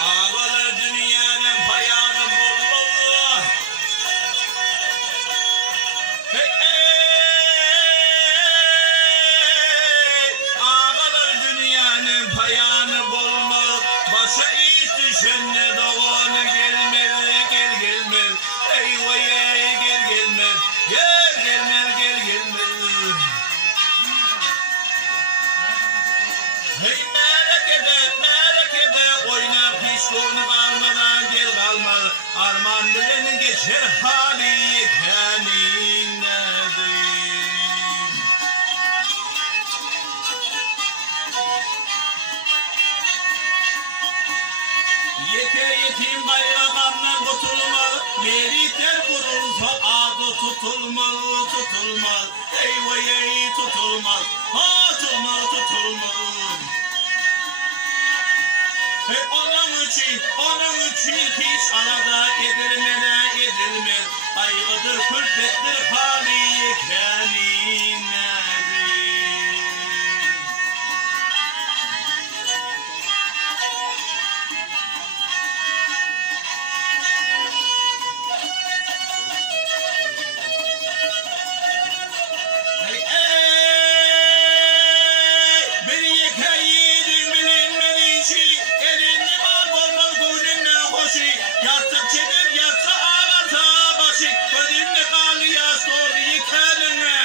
Ağalar dünyanın payanı bulmalı. Hey, ağalar dünyanın payanı bulmalı. Başa iş düşenle doğanı gelmez, gel gelmez. Hey vay gel gelmez, gel gelmez, gel gelmez. Hey merakede oyna pişkonu kalmadan gel kalma. Arman bilen geçer hali kendinledir. Yetim kaygakanlar tutulmaz, meritler vurulsa adı tutulmaz, tutulmaz. Ey vay ey tutulmaz, tutulmaz. Onun için hiç arada edilmez. Aygıdır külfettir hali kendinledir. Yatıp çedir yatsa ağarsa başı gözünde kalı yaş dolu yıkanına.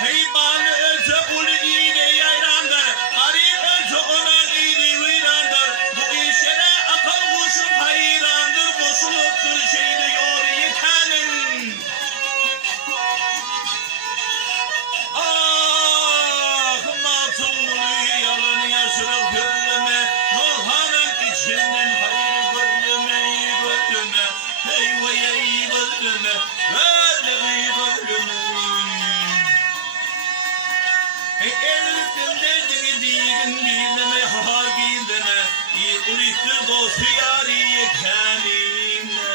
Hey bana ölse ulu iyiliği yayrandır. Garip ölse ona iyiliği hıyrandır. Bu işlere akıl kuşum hayrandır. Koşuluptur şeyde yoru yıkanın. Ah matım bunu yalın yaşırıp gönlüme. Nurhan'ın içinden hayır gönlüme. Hey vay ey gönlüme. Elif'ten digin giyinme har giyinme. Uliktır dostu yari kendine.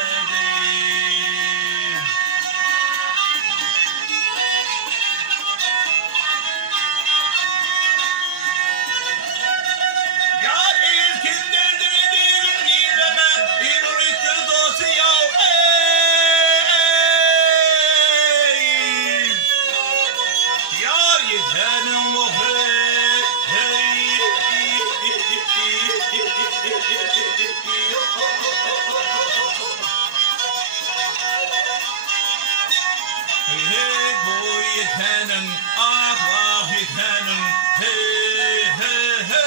Hey boy yetenin, ah yetenin, hey hey hey.